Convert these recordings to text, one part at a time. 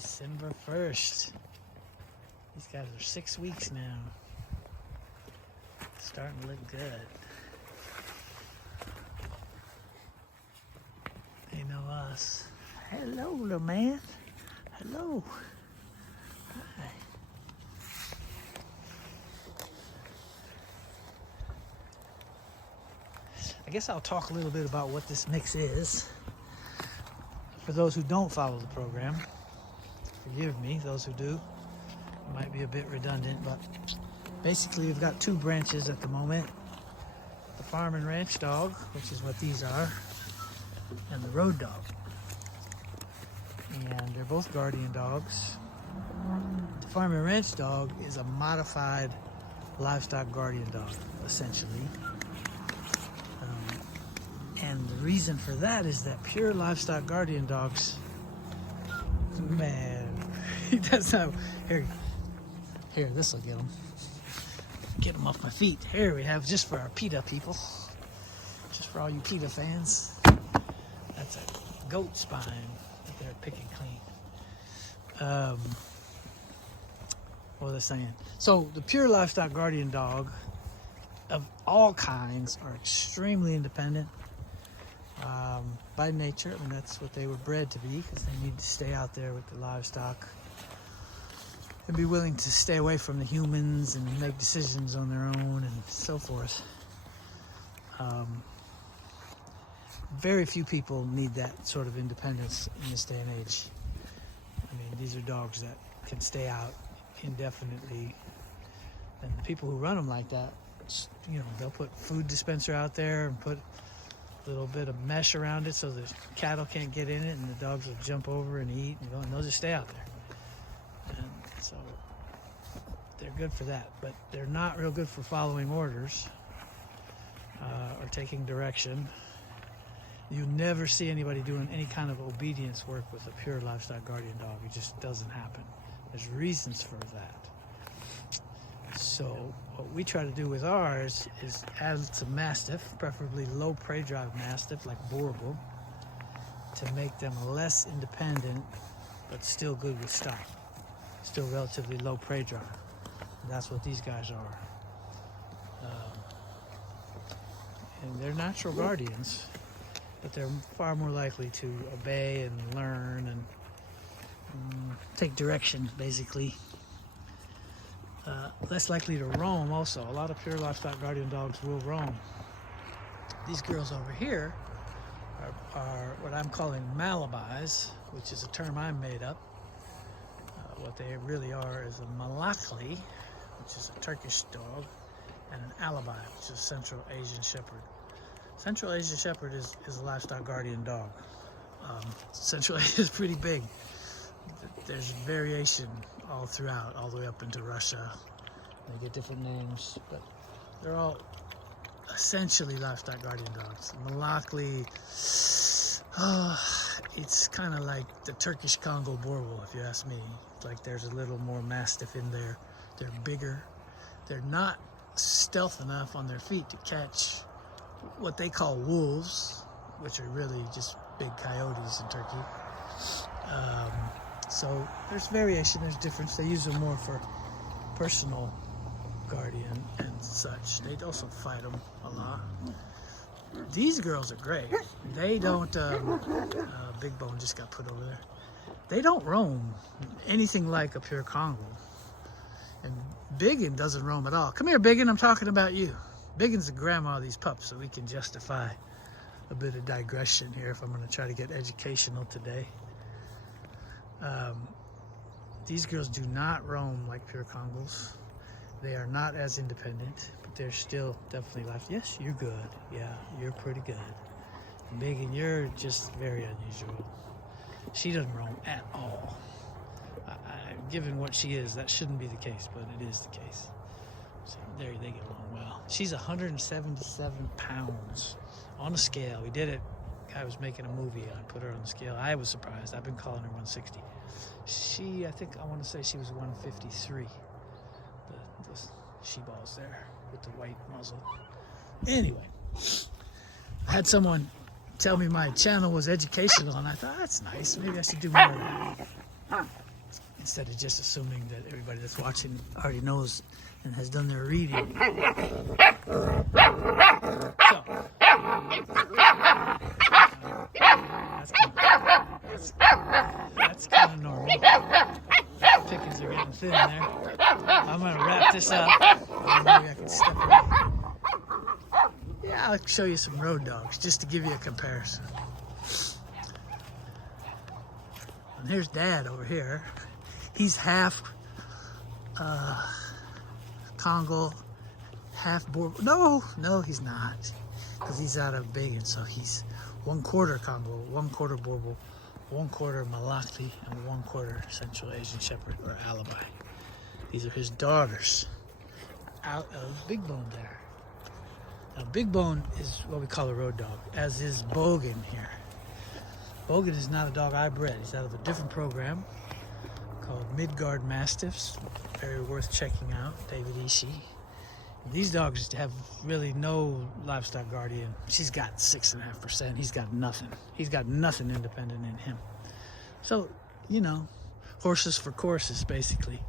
December 1st. These guys are 6 weeks now. Starting to look good. They know us. Hello, little man. Hello. Hi. I guess I'll talk a little bit about what this mix is. For those who don't follow the program, forgive me. Those who do, it might be a bit redundant, but basically we've got two branches at the moment. The farm and ranch dog, which is what these are, and the road dog. And they're both guardian dogs. The farm and ranch dog is a modified livestock guardian dog, essentially. And the reason for that is that pure livestock guardian dogs, man, that's not, here, this will get them off my feet. Here we have, just for our PETA people, just for all you PETA fans, that's a goat spine that they're picking clean. What was I saying? So the pure livestock guardian dog of all kinds are extremely independent. By nature, I mean, that's what they were bred to be, because they need to stay out there with the livestock and be willing to stay away from the humans and make decisions on their own and so forth. Very few people need that sort of independence in this day and age. I mean, these are dogs that can stay out indefinitely, and the people who run them like that, you know, they'll put food dispenser out there and put little bit of mesh around it so the cattle can't get in it, and the dogs will jump over and eat, and they'll just stay out there. And so they're good for that, but they're not real good for following orders or taking direction. You never see anybody doing any kind of obedience work with a pure livestock guardian dog. It just doesn't happen. There's reasons for that. So what we try to do with ours is add some Mastiff, preferably low prey drive Mastiff like Boerboel, to make them less independent but still good with stock, still relatively low prey drive. And that's what these guys are. And they're natural guardians, but they're far more likely to obey and learn and take direction, basically. Less likely to roam also. A lot of pure livestock guardian dogs will roam. These girls over here are what I'm calling Malabis, which is a term I made up. What they really are is a Malakli, which is a Turkish dog, and an Alibi, which is a Central Asian Shepherd. Central Asian Shepherd is a livestock guardian dog. Central Asia is pretty big. There's variation all throughout, all the way up into Russia. They get different names, but they're all essentially livestock guardian dogs. Malakli, it's kind of like the Turkish Kangal Boerboel, if you ask me. Like there's a little more Mastiff in there. They're bigger. They're not stealth enough on their feet to catch what they call wolves, which are really just big coyotes in Turkey. So there's variation, there's difference. They use them more for personal guardian and such. They also fight them a lot. These girls are great. They don't, Big Bone just got put over there. They don't roam anything like a pure Kangal. And Biggin doesn't roam at all. Come here, Biggin, I'm talking about you. Biggin's the grandma of these pups, so we can justify a bit of digression here if I'm going to try to get educational today. These girls do not roam like pure Kangals. They are not as independent, but they're still definitely life. Yes, you're good. Yeah, you're pretty good. Biggin, you're just very unusual. She doesn't roam at all. Given what she is, that shouldn't be the case, but it is the case. So there they get along well. She's 177 pounds on a scale. We did it. Guy was making a movie. I put her on the scale. I was surprised. I've been calling her 160. I want to say she was 153. The she-balls there with the white muzzle. Anyway, I had someone tell me my channel was educational, and I thought, that's nice. Maybe I should do more of that. instead of just assuming that everybody that's watching already knows and has done their reading. So, that's kind of normal. Pickings are getting thin there. I'm gonna wrap this up. Maybe I can step away. Yeah, I'll show you some road dogs just to give you a comparison. And here's Dad over here. He's half Kangal, half Boerboel. No, he's not, because he's out of Bignanigans, so he's 1/4 Kangal, 1/4 Boerboel, 1/4 Malakli, and 1/4 Central Asian Shepherd or Alibi. These are his daughters out of Big Bone there. Now, Big Bone is what we call a road dog, as is Bogan here. Bogan is not a dog I bred. He's out of a different program called Midgard Mastiffs. Very worth checking out, David Ishii. These dogs have really no Livestock Guardian. She's got 6.5%. He's got nothing. He's got nothing independent in him. So, you know, horses for courses, basically.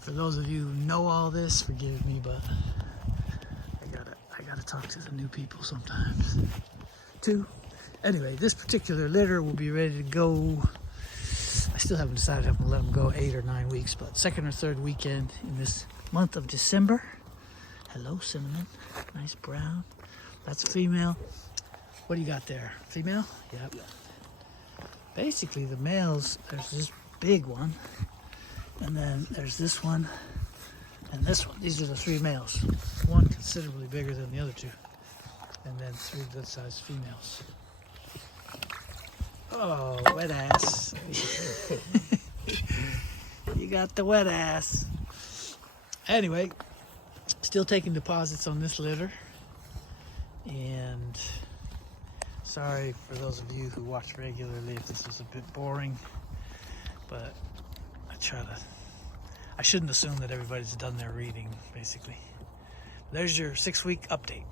For those of you who know all this, forgive me, but I gotta talk to the new people sometimes too. Anyway, this particular litter will be ready to go. I still haven't decided if I'm gonna let them go 8 or 9 weeks, but second or third weekend in this month of December. Hello, Cinnamon. Nice brown. That's a female. What do you got there? Female? Yep. Basically, the males, there's this big one, and then there's this one, and this one. These are the 3 males. One considerably bigger than the other 2, and then 3 good-sized females. Oh, wet ass. You got the wet ass. Anyway, still taking deposits on this litter. And sorry for those of you who watch regularly if this was a bit boring. But I shouldn't assume that everybody's done their reading, basically. There's your 6-week update.